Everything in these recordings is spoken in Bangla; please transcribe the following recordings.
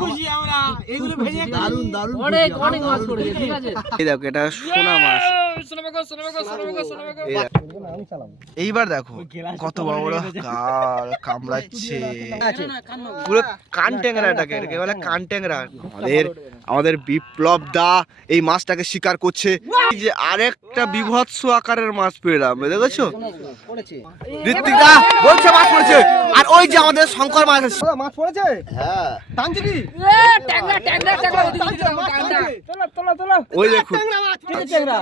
খুশি আমরা। এগুলো ভেজে দারুণ দারুণ অনেক অনেক মাছ পড়েছে ঠিক আছে। এই দেখো এটা সোনা মাছ। এইবার দেখো কত বড় বড় কাল কামড়াচ্ছে। পুরো কান ট্যাংরা এটাকে এটাকে বলে কান ট্যাংরা। আমাদের আমাদের বিপ্লব দা এই মাছটাকে শিকার করছে। এই যে আরেকটা বিভৎস আকারের মাছ পেলাম দেখেছ? ঋত্বিক দা বলছে মাছ পড়েছে। আর ওই যে আমাদের শঙ্কর মাছ মাছ পড়েছে? হ্যাঁ। টানছে কি? ট্যাংরা ট্যাংরা ট্যাংরা ট্যাংরা ওই ট্যাংরা?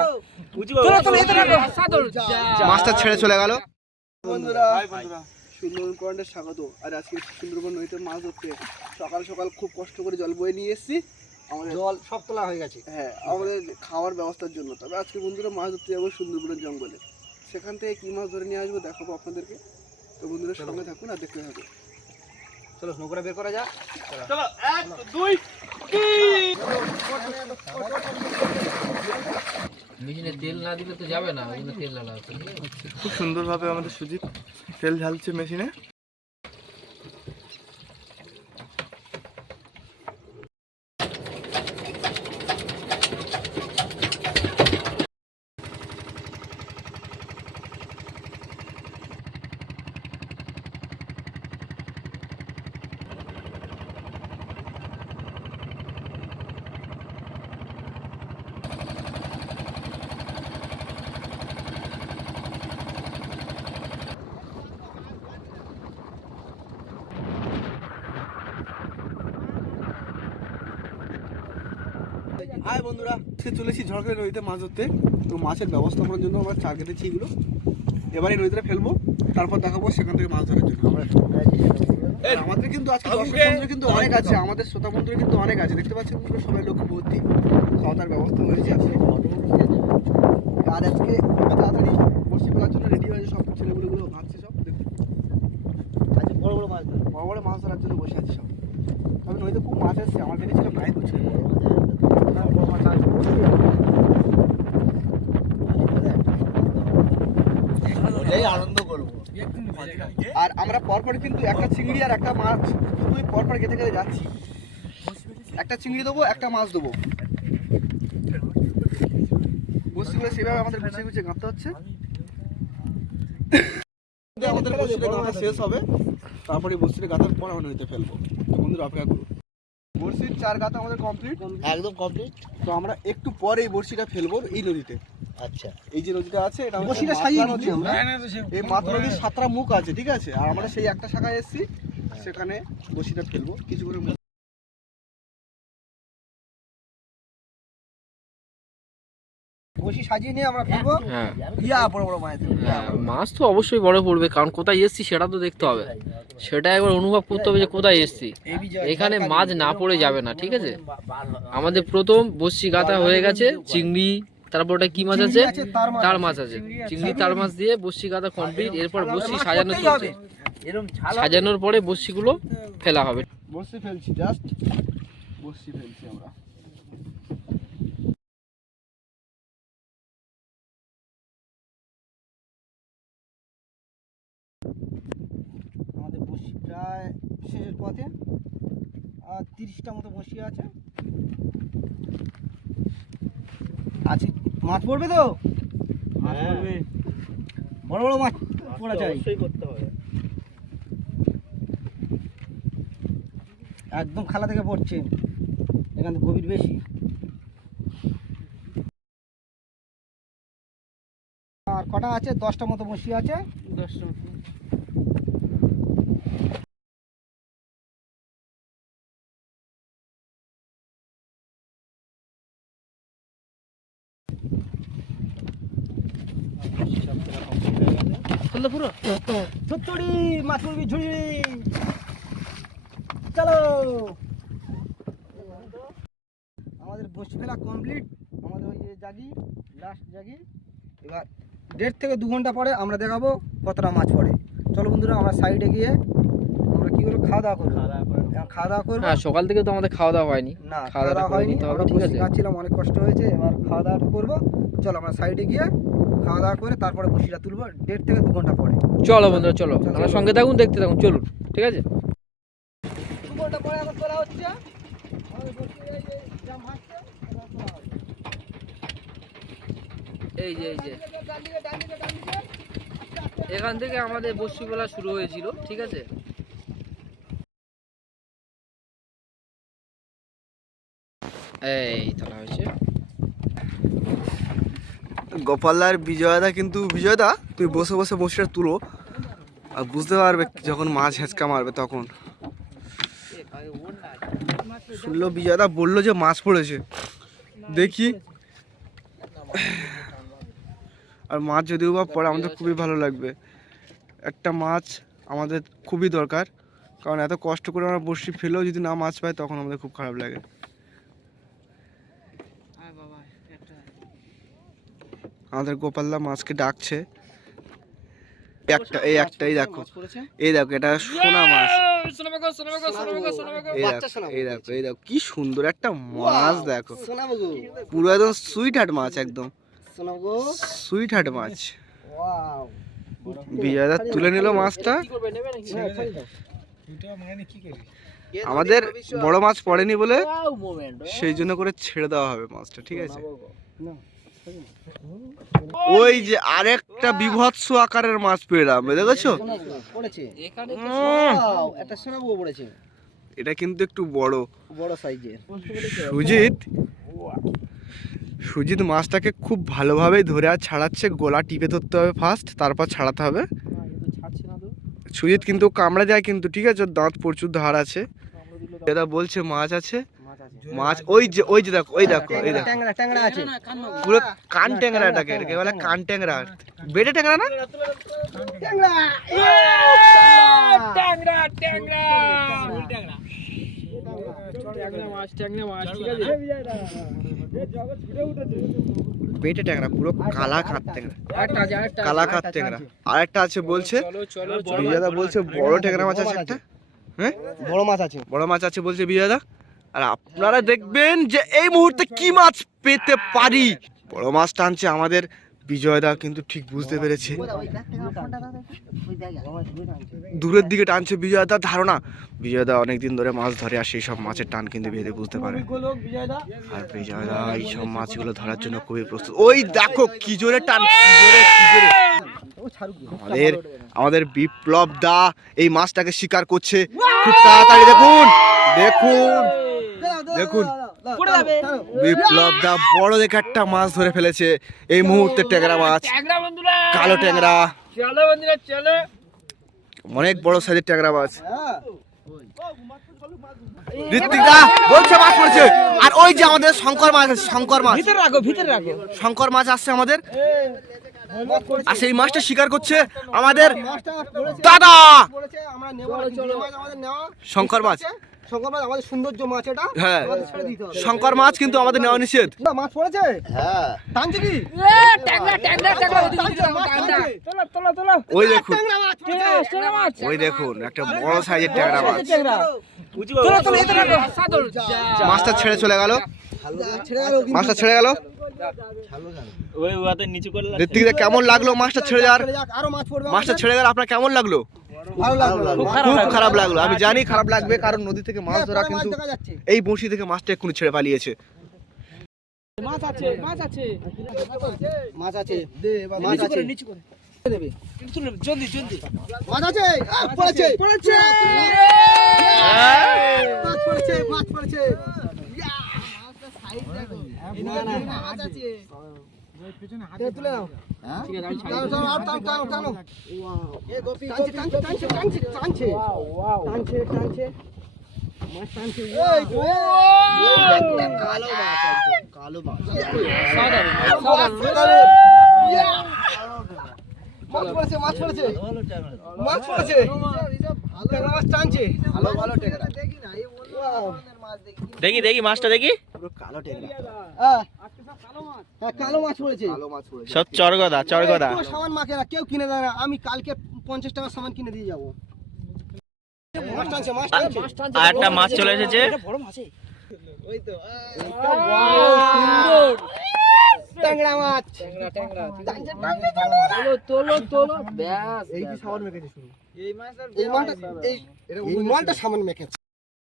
এতে রাখো সাদর মাছটা ছেড়ে চলে গেল। বন্ধুরা সুন্দরবন স্বাগত। আর আজকে সুন্দরবন নদীতে মাছ ধরতে সকাল সকাল খুব কষ্ট করে জল বয়ে নিয়ে এসেছি। আমাদের জল সব তোলা হয়ে গেছে। হ্যাঁ আমাদের খাওয়ার ব্যবস্থার জন্য। তবে আজকে বন্ধুরা মাছ ধরতে যাব সুন্দরবনের জঙ্গলে। সেখান থেকে কী মাছ ধরে নিয়ে আসব দেখাবো আপনাদেরকে। তো বন্ধুরা সঙ্গে থাকুন আর দেখতে থাকুন। চলো নৌকোটা বের করা যাক। মেশিনে তেল না দিলে তো যাবে না তেল খুব সুন্দরভাবে আমাদের সুজিত তেল ঢালছে মেশিনে। হাই বন্ধুরা সে চলেছি ঝড়খালি নদীতে মাছ ধরতে। তো মাছের ব্যবস্থাপনার জন্য আমরা চার কেটেছি এগুলো। এবার এই নদীতে ফেলব তারপর দেখাবো সেখান থেকে মাছ ধরার জন্য। আর আমাদের কিন্তু আজকে দর্শক কিন্তু অনেক আছে আমাদের শ্রোতা বন্ধুরা কিন্তু অনেক আছে। দেখতে পাচ্ছেন পুরো সবাই লোক ভর্তি খাওয়া দাওয়ার ব্যবস্থা হয়েছে। আর আজকে তাড়াতাড়ি বসে ফেলার জন্য রেডি হয়েছে সব ছেলেগুলো গুলো ভাবছে সব দেখুন। আচ্ছা বড় বড় মাছ ধরো বড় বড় মাছ ধরার জন্য বসে আছে সব। তবে নদীতে খুব মাছ এসছে আমার ভেবেছিলাম নাই করছে আনন্দ করব। আর আমরা পরপর কিন্তু একটা চিংড়ি আর একটা মাছ দুটোই পরপর গেতে গেতে যাচ্ছি। একটা চিংড়ি দেবো একটা মাছ দেবো। বস্তিগুলো সেভাবে আমাদের গুছিয়ে গুছিয়ে গাঁথতে হচ্ছে। আমাদের বস্তিটা গাঁথা শেষ হবে। তারপরে বস্তিটা গাঁথার পর আমরা নদীতে ফেলব। বন্ধুরা অপেক্ষা করুন বড়শির চার গাঁথা আমাদের কমপ্লিট একদম কমপ্লিট তো আমরা একটু পরে এই বড়শিটা ফেলব এই নদীতে। আচ্ছা। এই যে নদীটা আছে এটা হচ্ছে সাজিয়ে দিচ্ছি আমরা। এই মাতলা নদীর সাতটা মুখ আছে ঠিক আছে? আর আমরা সেই একটা শাখায় এসেছি সেখানে বসিটা ফেলব কিছু করে বসি সাজিয়ে নিয়ে আমরা ফেলব। হ্যাঁ। ইয়া বড় বড় মাছ হ্যাঁ, মাছ তো অবশ্যই বড় পড়বে কারণ কোথায় এসছি সেটা তো দেখতে হবে। সেটা একবার অনুভব করতে হবে যে কোথায় এসছি। এখানে মাছ না পড়ে যাবে না ঠিক আছে? আমাদের প্রথম বসি গাঁথা হয়ে গেছে চিংড়ি তারপর ওটা কি মাছ আছে? তার মাছ আছে চিংড়ি তার মাছ দিয়ে বসি গাঁথা কমপ্লিট এরপর বসি সাজানো চলছে। এরকম সাজানোর পরে বসিগুলো ফেলা হবে। বসি ফেলছি জাস্ট বসি ফেলছি আমরা। আমাদের বসি প্রায় শেষের পথে আর তিরিশটা মতো বসি আছে। আছে মাছ পড়বে তো? মাছ পড়বে। বড় বড় মাছ পড়া চাই একদম খালা থেকে পড়ছে। এখান এখানে গভীর বেশি। আর কটা আছে? দশটা মতো বসি আছে। দশটা করলে পুরো ছুটছুড়ি মাছ পড়বি ঝুড়ি চলো। আমাদের বসি ফেলা কমপ্লিট আমাদের ওই যে জাগি লাস্ট জাগি। এবার দেড় থেকে দু ঘণ্টা পরে আমরা দেখাবো কতটা মাছ পড়ে। চলো বন্ধুরা আমরা সাইডে গিয়ে আমরা কি করব? খাওয়া দাওয়া করব। খাওয়া দাওয়া করব। হ্যাঁ সকাল থেকে তো আমাদের খাওয়া দাওয়া হয়নি। না খাওয়া দাওয়া দাওয়া হয়নি। হবে, আমরা ঠিক আছে? খাচ্ছিলাম অনেক কষ্ট হয়েছে। এবার খাওয়া দাওয়াটা করব। চলো আমরা সাইডে গিয়ে খাওয়া দাওয়া করে তারপরে বসিটা তুলবো দেড় থেকে দু ঘণ্টা পরে। চলো বন্ধুরা চলো। আমার সঙ্গে থাকুন দেখতে থাকুন চলুন ঠিক আছে? দু ঘণ্টা পরে এখন তোলা হচ্ছে। এই যে এই যে। এখান থেকে আমাদের বসি বলা শুরু হয়েছিল ঠিক আছে? এই তোলা হয়েছে। গোপালদার বিজয়দা কিন্তু বিজয়দা, তুমি বসে বসে বসে তুলো। আর বুঝতে পারবে যখন মাছ হেঁচকা মারবে তখন। শুনলো বিজয়দা বলল যে মাছ পড়েছে। দেখি। আর মাছ যদিও বা পড়ে, আমাদের খুবই ভালো লাগবে। একটা মাছ আমাদের খুবই দরকার। কারণ এত কষ্ট করে আমরা বড়শি ফেলেও যদি না মাছ পাই, তখন আমাদের খুব খারাপ লাগে। আমাদের গোপালদা মাছকে ডাকছে। একটা এই একটাই দেখো। এই দেখো এটা সোনা মাছ। এই দেখো এই দেখো এই দেখো কি সুন্দর একটা মাছ দেখো। পুরো একদম সুইট হার্ট মাছ একদম। সুইট হার্ট মাছ। বিজয়দা তুলে নিল মাছটা। হ্যাঁ। আমাদের বড় মাছ পড়েনি বলে সেই জন্য করে ছেড়ে দেওয়া হবে মাছটা ঠিক আছে? না, ওই যে আরেকটা বিভৎস আকারের মাছ পেলাম দেখেছ? এটা কিন্তু একটু বড়। বড় সাইজের। সুজিত সুজিত মাছটাকে খুব ভালোভাবেই ধরে আর ছাড়াচ্ছে গোলা টিপে ধরতে হবে ফার্স্ট তারপর ছাড়াতে হবে। সুজিত কিন্তু কামড়ে দেয় কিন্তু ঠিক আছে? ওর দাঁত প্রচুর ধার আছে। দাদা বলছে মাছ আছে। মাছ ওই যে ওই যে দেখো ওই দেখো এই দেখো। ট্যাংরা ট্যাংরা আছে। পুরো কান ট্যাংরা এটাকে এটাকে বলে কান ট্যাংরা। বেটে ট্যাংরা না? ট্যাংরা। ট্যাংরা ট্যাংরা। মাছ ট্যাংরা। মাছ ঠিক আছে বেটে ট্যাংরা পুরো কালা কাত ট্যাংরা। কালা কাত ট্যাংরা। আরেকটা আছে বলছে চলো চলো চলো। বলছে বড় ট্যাংরা মাছ আছে একটা। হ্যাঁ? বড় মাছ আছে। বড় মাছ আছে বলছে বিজয়দা আর আপনারা দেখবেন যে এই মুহূর্তে কি মাছ পেতে পারি। বড় মাছ টানছে আমাদের বিজয়দা, কিন্তু ঠিক বুঝতে পেরেছে। দূরের দিকে টানছে বিজয়দার ধারণা। বিজয়দা অনেকদিন ধরে মাছ ধরে আর সেই সব মাছের টান কিন্তু ভেদে বুঝতে পারে। আর বিজয়দা এই সব মাছগুলো ধরার জন্য খুবই প্রস্তুত। ওই দেখো কি জোরে টান আমাদের আমাদের বিপ্লব দা এই মাছটাকে শিকার করছে। খুব তাড়াতাড়ি দেখুন দেখুন। দেখুন বিপ্লব দা বড় দেখে একটা মাছ ধরে ফেলেছে এই মুহূর্তে ট্যাংরা মাছ কালো ট্যাংরা। চলো বন্ধুরা চলো। অনেক বড় সাইজের ট্যাংরা মাছ। ঋত্বিক দা বলছে মাছ পড়েছে আর ওই যে আমাদের শঙ্কর মাছ আছে, শঙ্কর মাছ। ভিতরে রাখো ভিতরে রাখো। শঙ্কর মাছ আসছে আমাদের। আর সেই মাছটা শিকার করছে আমাদের দাদা! শঙ্কর মাছ। শঙ্কর মাছ আমাদের সৌন্দর্য মাছ এটা হ্যাঁ। আমাদের ছেড়ে দিতে হবে। শঙ্কর মাছ কিন্তু আমাদের নেওয়া নিষেধ। না মাছ পড়েছে? হ্যাঁ। টানছে কি? ট্যাংরা ট্যাংরা ট্যাংরা ওদিকে টানছে, দিকে মাছ ট্যাংরা। টানছে। তোলো তোলো তোলো। ওই দেখুন। ওই দেখুন একটা বড় সাইজের ট্যাংরা মাছ। মাছটা ছেড়ে চলে গেল। মাছটা ছেড়ে গেল। কেমন লাগল মাছটা ছেড়ে যাওয়ার? চলে যাক আরও মাছ পড়বে মাছটা ছেড়ে গেল আপনার কেমন লাগল? খুব খারাপ লাগল। আমি জানি খারাপ লাগবে কারণ নদী থেকে মাছ ধরা মাছ কিন্তু এই বড়শি থেকে মাছটা এক্ষুনি ছেড়ে পালিয়েছে। মাছ আছে মাছ আছে। মাছ আছে। দে মাছ আছে। নিচু করে। দেবে। জলদি জলদি। মাছ আছে পড়েছে। পড়েছে। মাছ পড়েছে মাছ পড়েছে। ইয়া! না, না, মাছ আছে। মাছ টানছে। মাছ পড়েছে। ট্যাংরা মাছ টানছে। দেখি দেখি মাছটা দেখি। হ্যাঁ, কালো মাছ পড়েছে। সব চরগদা চরগদা। সামান মাখে না কেউ কিনে দেয় না। আমি কালকে পঞ্চাশ টাকা সামান কিনে দিয়ে যাব। মাছ মাছ একটা মাছ চলে এসেছে। ট্যাংরা মাছ। তোলো তোলো তোলো। ব্যাস এই কি সামান মেখেছে এই মালটা এই এই মালটা সামান মেখেছে।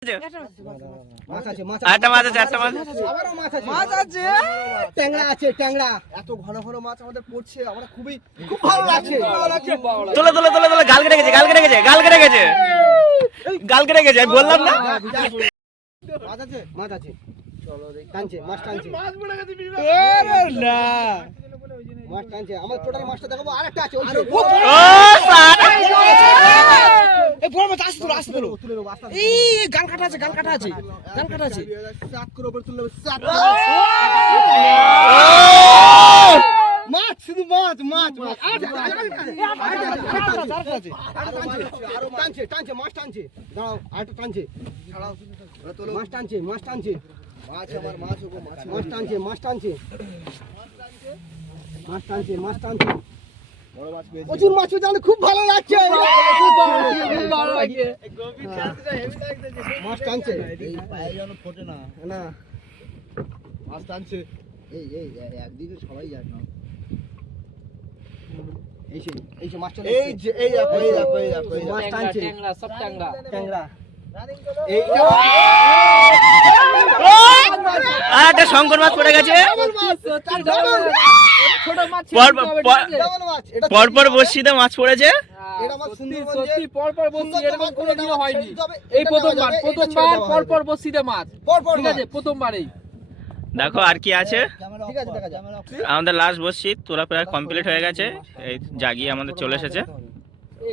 মাছ মাছ আছে। একটা মাছ আবারও মাছ আছে। মাছ আছে? ট্যাংরা আছে ট্যাংরা। এত ঘন ঘন মাছ আমাদের পড়ছে আমরা খুবই খুব ভালো লাগছে। তোলে তোলে তোলে তোলে গাল কেটে গেছে গাল কেটে গেছে গাল কেটে গেছে গাল কেটে গেছে আমি বললাম না? মাছ আছে মাছ আছে। চলো টানছে মাছ টানছে। মাছ টানছে আমার টোটাল মাছটা দেখাবো আরেকটা আছে যে। ও স্যার তুলে নেব, আস্তে আস্তে। গান কাটা আছে গান কাটা আছে গান কাটা আছে সাত করে উপরে তুলে নেব, সাত মাছ শুধু মাছ মাছ মাছ টানছে টানছে মাছ টানছে দাঁড়াও আরেকটা টানছে মাছ টানছে মাছ টানছে মাছ আমার মাছ মাছ টানছে মাছ টানছে মাছ টানছে মাছ টানছে প্রচুর মাছ পেয়েছে। খুব ভালো লাগছে। মাছ টানছে। ফোটে না। না। মাছ টানছে। এই এই একদিকে সবাই যায় না। এই যে এই যে মাছটা এই যে এই দেখো এই দেখো এই দেখো মাছ টানছে ট্যাংরা সব ট্যাংরা। ট্যাংরা। আর একটা শঙ্কর মাছ পড়ে গেছে। পরপর বসিতে মাছ পড়েছে। দেখো আর কি আছে। ঠিক আছে দেখা যাক। আমাদের লাস্ট বসছি তোরা প্রায় কমপ্লিট হয়ে গেছে। এই জাগিয়ে আমাদের চলে এসেছে।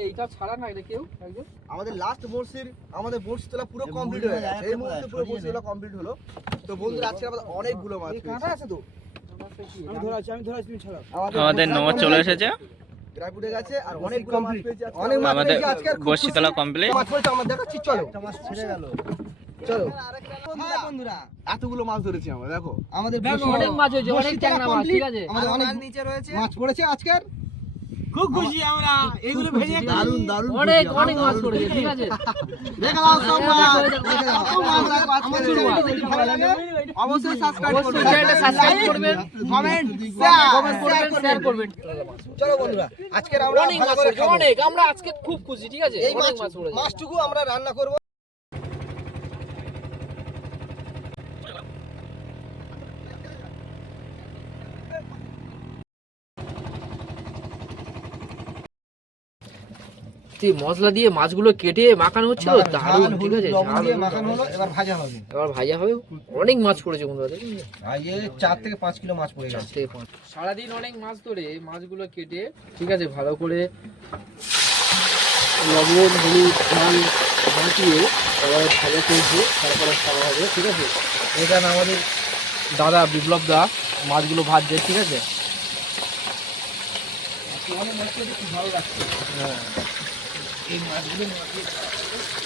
এইটা ছাড়া না এটা কেউ? একজন? আমাদের লাস্ট বর্ষির আমাদের বর্ষি তোলা পুরো কমপ্লিট হয়ে গেছে। এই মুহূর্তে পুরো বর্ষি তোলা কমপ্লিট হলো। তো বন্ধুরা আজকে আমাদের অনেকগুলো মাছ কাঁটা আছে তো? আমি ধরে আছি আমি ধরে আছি তুমি ছাড়াও। আমাদের নোমর চলে এসেছে। গ্রাফ উঠে গেছে আর অনেক কমপ্লিট অনেক মাছ আমাদের পেয়েছি আজকে আর খুব বসি খুশি। তোলা কমপ্লিট মাছ পড়েছে আমরা দেখাচ্ছি চলো। মাছ ছেড়ে গেল। চলো। বন্ধুরা এতগুলো মাছ ধরেছি আমরা দেখো। আমাদের অনেক মাছ হয়েছে, অনেক বড়শি তোলা ট্যাংরা মাছ, ঠিক আছে? আমাদের অনেক নিচে রয়েছে। মাছ পড়েছে আজকের। খুব খুশি আমরা এগুলো ভেজে দারুণ দারুণ অনেক অনেক মাছ পড়েছে ঠিক আছে? দেখে নাও সব মাছ অবশ্যই সাবস্ক্রাইব অবশ্যই চ্যানেলটা সাবস্ক্রাইব করবেন। কমেন্ট কমেন্ট শেয়ার করবেন চলো বন্ধুরা আজকে আমরা অনেক মাছ আমরা আজকে খুব খুশি ঠিক আছে? এই অনেক মাছ মাছ পড়েছে। মাছটুকু আমরা রান্না করব। এই মশলা দিয়ে মাছগুলো কেটে মাখানো হচ্ছিল দারুণ ঠিক আছে? মাখানো হলো এবার ভাজা হবে। এবার ভাজা হবে। অনেক মাছ পড়েছে বন্ধুরা আর চার থেকে পাঁচ কিলো মাছ পড়ে গেছে। থেকে পাঁচ। সারাদিন অনেক মাছ ধরে মাছগুলো কেটে ঠিক আছে ভালো করে লবণ হলুদ ঝাল মাখিয়ে তারপরে ভাজা চলছে তারপরে খাওয়া হবে ঠিক আছে? এখানে আমাদের দাদা বিপ্লব দা মাছগুলো ভাজছে ঠিক আছে? ভালো লাগছে হ্যাঁ। এই মাছগুলো মাখিয়ে